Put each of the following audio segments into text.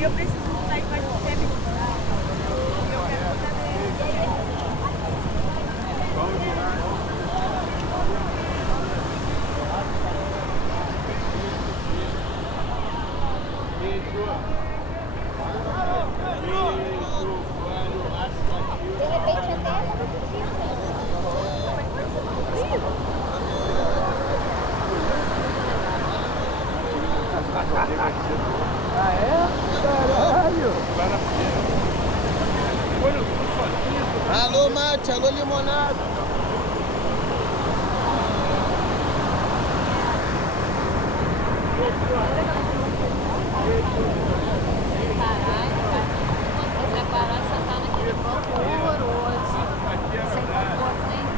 Eu preciso mudar debaixo do pé. Eu quero saber. Vamos virar. De repente até Ah, é? Caralho! Alô, mate, alô, limonada. preparar sentar naquele banco horroroso. Sem conforto nenhum.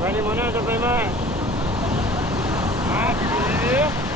Vai limonada, vai mais. Aqui.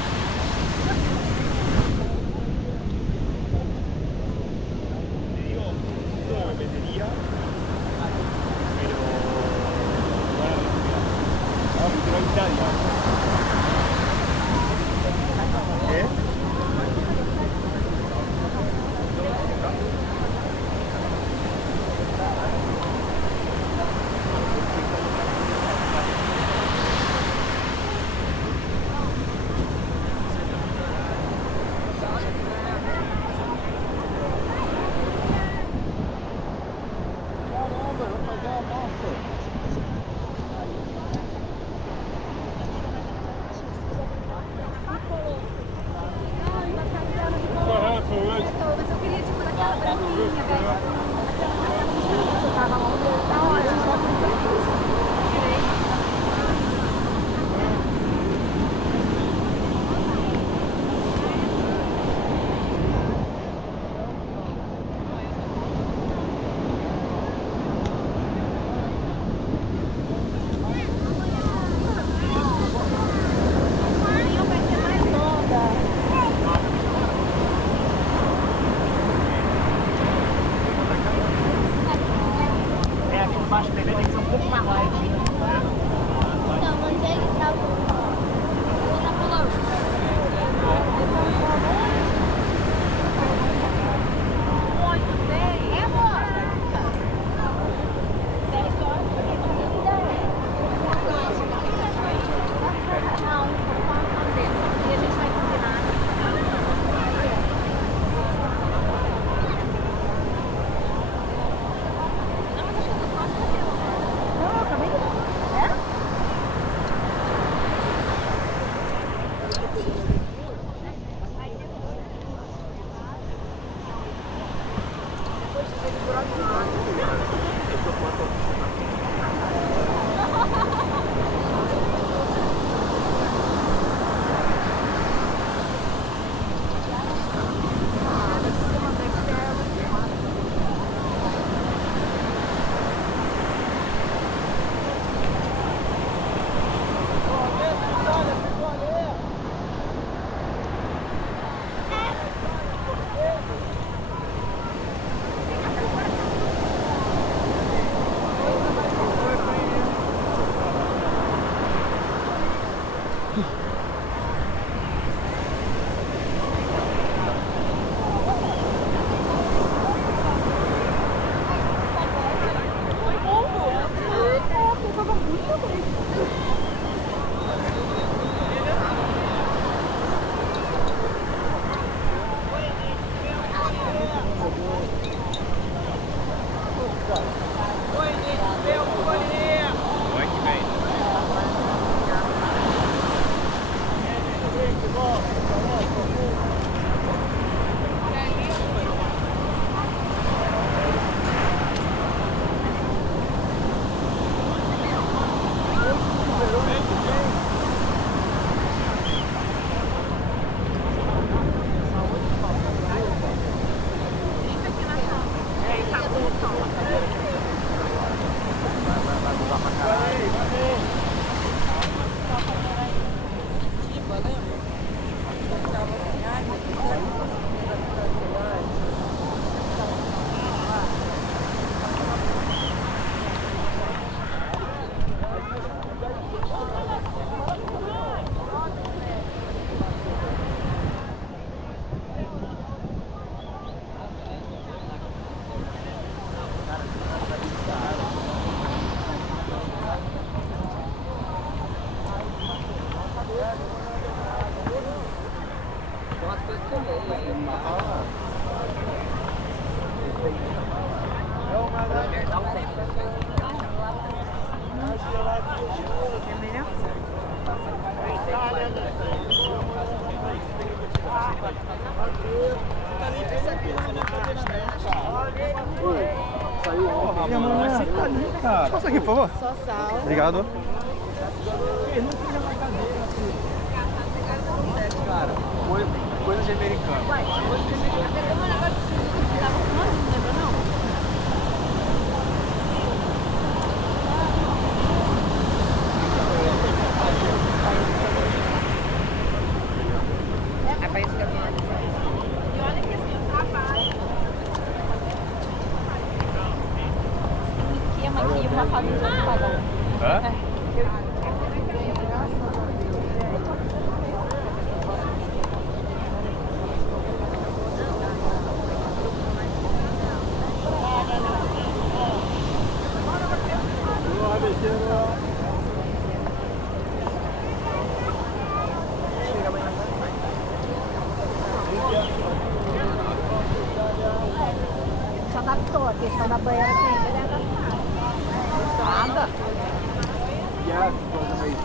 melhor? Saiu honra, mano. Mas você tá ali, cara. Passa aqui, por favor. Só sal. Obrigado. Cara, coisa de americano. Uai, coisa de americano. Até como um negócio que tava fumando, não lembra não? É pra isso que eu mando. E olha que assim, o trabalho. Um esquema aqui, uma família de cada um. Hã? Se adaptou, a questão da banheira aqui, ele é adaptado. Nada. Yes, coisa meio.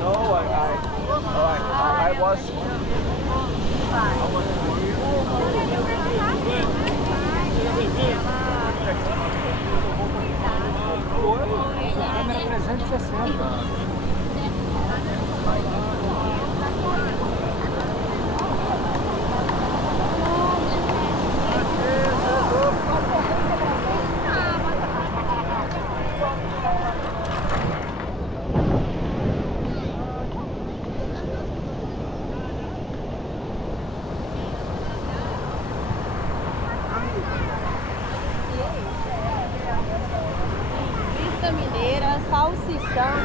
No, I was. Câmera 360. Pizza mineira, salsichão.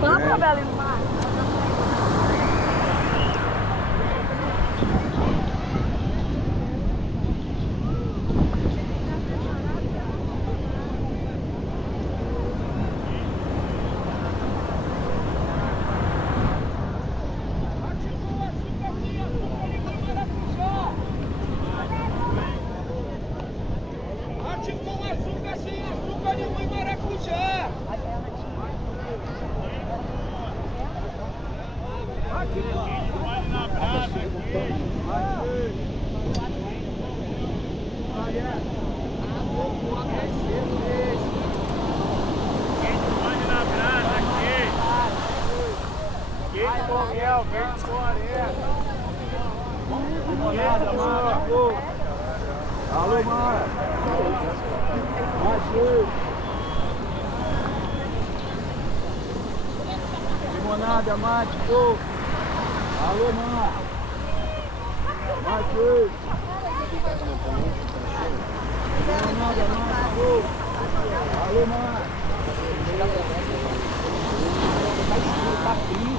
Vamos, Bela, no mar. Com açúcar sem açúcar, limão e maracujá. Vale na brasa aqui. Queijo com mel, queijo com areia. Limonada, mano. Alô, Mara. Limonada, mate, pô. Alô, Mara. Mate. Limonada, mate, pô. Alô, Mara. Tá frio.